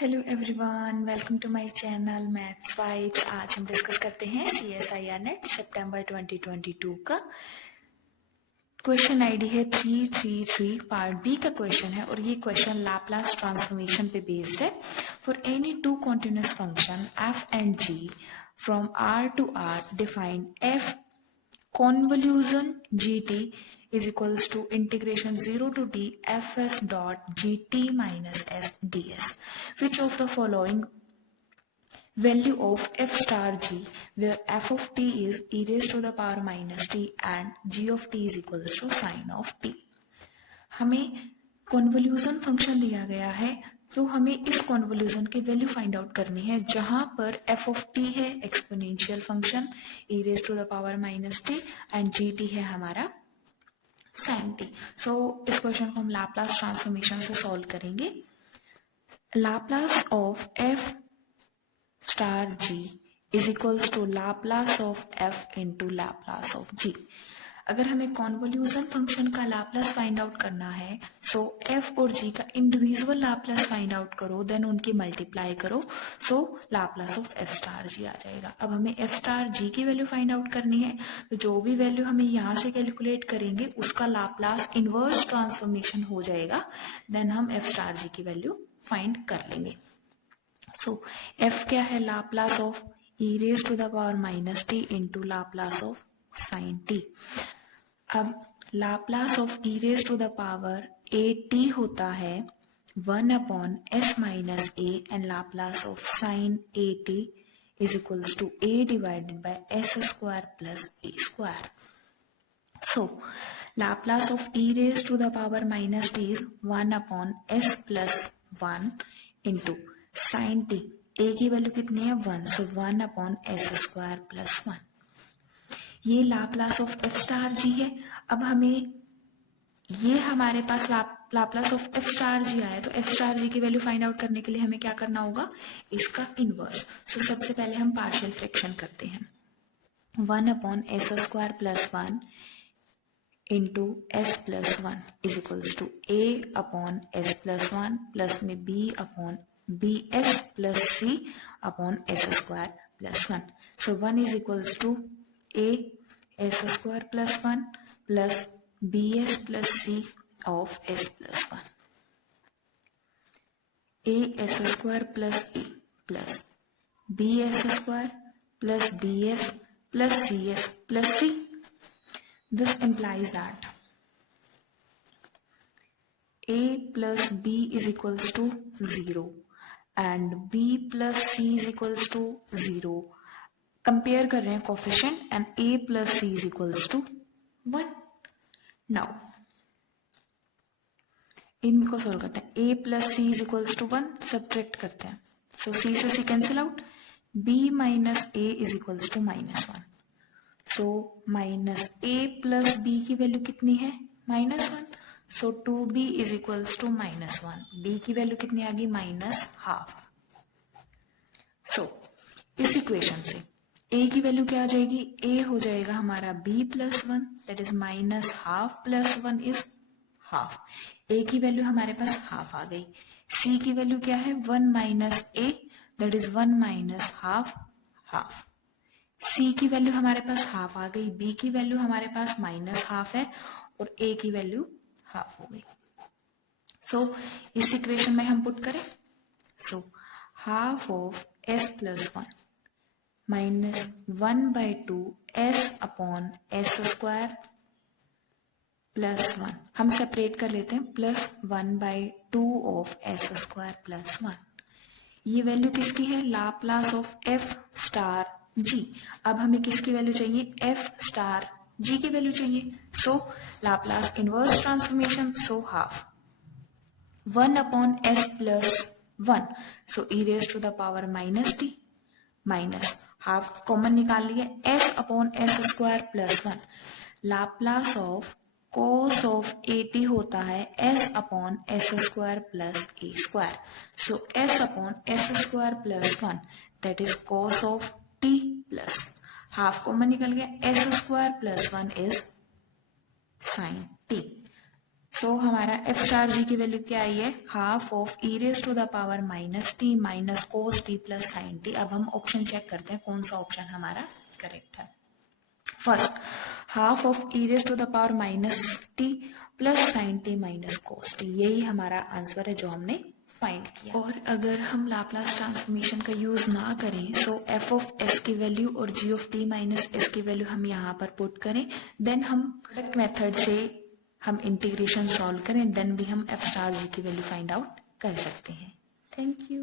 Hello everyone, welcome to my channel maths vibes. आज हम discuss करते हैं CSIR नेट सितंबर 2022 का। क्वेश्चन आईडी है 333, पार्ट बी का क्वेश्चन है और ये क्वेश्चन लैपलास ट्रांसफॉर्मेशन पे बेस्ड है। For any two continuous function f and g from r to r define f convolution gt is equals to integration 0 to d fs dot gt minus s ds. Which of the following value of f star g, where f of t is e raised to the power minus t and g of t is equals to sin of t. हमें convolution function दिया गया है, तो हमें इस convolution की value find out करनी है, जहां पर f ऑफ t है exponential function e raise to the power minus t and gt है हमारा sin t. सो इस क्वेश्चन को हम लैपलास ट्रांसफॉर्मेशन से सॉल्व करेंगे. Laplace of f star g is equals to Laplace of f into Laplace of g. अगर हमें convolution function का लैपलास फाइंड आउट करना है, सो f और g का इंडिविजुअल लैपलास फाइंड आउट करो, देन उनकी मल्टीप्लाई करो, so Laplace of f star g आ जाएगा. अब हमें f स्टार g की वैल्यू फाइंड आउट करनी है, तो जो भी वैल्यू हमें यहाँ से कैलकुलेट करेंगे उसका लैपलास इनवर्स ट्रांसफॉर्मेशन हो जाएगा, देन हम f स्टार g की वैल्यू फाइंड कर लेंगे. सो f क्या है? Laplace of e raise to the power minus t into Laplace of sine t. अब Laplace of e raise to the power a t होता है 1 upon s minus a and Laplace of sine a t is equals to a divided by s square plus a square. So Laplace of e raise to the power minus t is 1 upon s plus 1 into sine t. a की value कितनी है? 1. So 1 upon s square plus 1. ये Laplace of f star g है. अब हमें ये हमारे पास Laplace of f star g आया, तो f स्टार g की वैल्यू फाइंड आउट करने के लिए हमें क्या करना होगा? इसका इनवर्स. सो सबसे पहले हम पार्शियल फ्रैक्शन करते हैं. 1 upon s square plus 1 into s plus 1 is equals to a upon s plus 1 plus में b upon bs plus c upon s square plus 1. So 1 is equals to a s square plus 1 plus bs plus c of s plus 1. a s square plus a plus bs square plus bs plus cs plus c. This implies that a plus b is equals to 0 and b plus c is equals to 0. Compare कर रहे हैं coefficient and a plus c is equals to 1. Now इनको solve करते हैं. a plus c is equals to 1 subtract करते हैं, so c से c cancel out. b minus a is equals to minus 1. So minus a plus b की value कितनी है? Minus 1. So 2b is equals to minus 1. b की value कितनी आ गई? Minus half. सो इस इक्वेशन से a की वैल्यू क्या आ जाएगी? a हो जाएगा हमारा b plus 1, that is minus half plus 1 is half. a की वैल्यू हमारे पास हाफ आ गई. c की वैल्यू क्या है? 1 minus a, that is 1 minus half half. c की वैल्यू हमारे पास हाफ आ गई, b की वैल्यू हमारे पास माइनस हाफ है और a की वैल्यू हाफ हो गई. सो इस इक्वेशन में हम पुट करें, so half of s plus 1 minus 1/2 s upon s square plus 1. हम सेपरेट कर लेते हैं, plus 1/2 of s square plus 1. ये वैल्यू किसकी है? Laplace of f star g. अब हमें किसकी वैल्यू चाहिए? f स्टार g की वैल्यू चाहिए. So Laplace inverse transformation, so half 1 upon s plus 1, so e raise to the power minus t minus half common निकाल लिए, s upon s square plus 1. Laplace of cos of at होता है s upon s square plus a square. So s upon s square plus 1, that is cos of t plus half common निकल गया, s square plus 1 is sine t. So हमारा f star g की value क्या आई है, half of e raise to the power minus t minus cos T plus sine T. अब हम option check करते हैं कौन सा ऑप्शन हमारा करेक्ट है। First, half of e raise to the power minus t plus sine t minus cos t, यही हमारा आंसर है जो हमने फाइंड किया। और अगर हम लाप्लास ट्रांसफॉर्मेशन का यूज ना करें सो एफ ऑफ एस की वैल्यू और जी ऑफ टी माइनस एस की वैल्यू हम यहाँ पर पुट करें, देन हम करेक्ट मेथड से हम इंटीग्रेशन सॉल्व करें, देन भी हम एफ स्टार जी की वैल्यू फाइंड आउट कर सकते हैं। Thank you.